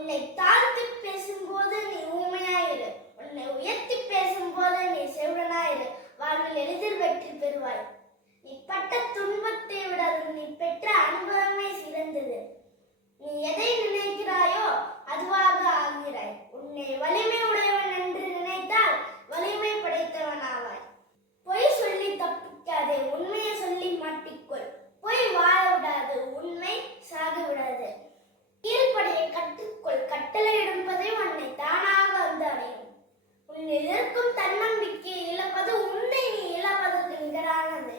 உன்னை தாழ்த்தி பேசும்போது நீ ஊமையாயிரு, உன்னை உயர்த்தி பேசும்போது நீ செவிடனாயிரு. வாழ்வில் எளிதில் வெற்றி பெறுவாய். நீ பட்ட துன்பத்தை விட நீ பெற்ற அனுபவமே சிறந்தது. நீ எதை நினைக்கிறாயோ அதுவாக ஆகிறாய். உன்னை வலிமை உடையவன் என்று நினைத்தால் வலிமை படைத்தவன் ஆவாய். பொய் சொல்லி தப்பிக்காதே, உண்மையை சொல்லி மாட்டிக்கொள். பொய் வாழ விடாது, உண்மை சாக விடாது. கீழ்ப்படியை கற்றுக்கொள், கட்டளையிடும் பதவி உன்னை தானாக வந்து அடையும். உன்னில் இருக்கும் தன்னம்பிக்கையை இழப்பது உன்னை நீ இழப்பதற்கு நிகரானது.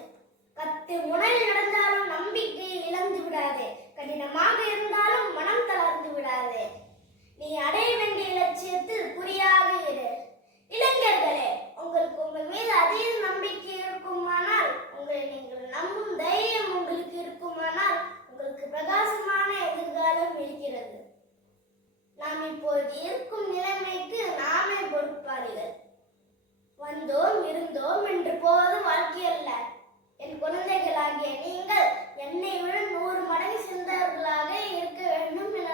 கத்து முனையில் நடந்தாலும் நம்பிக்கையை இழந்து விடாதே. கடினமாக இருந்தாலும் மனம் தளர்ந்து விடாதே. நீ அடைய வேண்டிய லட்சியத்தில் குறியாக இரு. இளைஞர்களே, உங்களுக்கு உங்கள் மீது அதிக நம்பிக்கை இருக்குமானால், உங்களை நீங்கள் நம்பும் தைரியம் உங்களுக்கு இருக்குமானால், உங்களுக்கு பிரகாசமான எதிர்காலம் இருக்கிறது. நாம் இப்போது இருக்கும் நிலைமைக்கு நாமே பொறுப்பாளிகள். வந்தோம் இருந்தோம் என்று போவது வாழ்க்கை அல்ல. என் குழந்தைகளாகிய நீங்கள் என்னை விட 100 மடங்கு சிறந்தவர்களாக இருக்க வேண்டும் என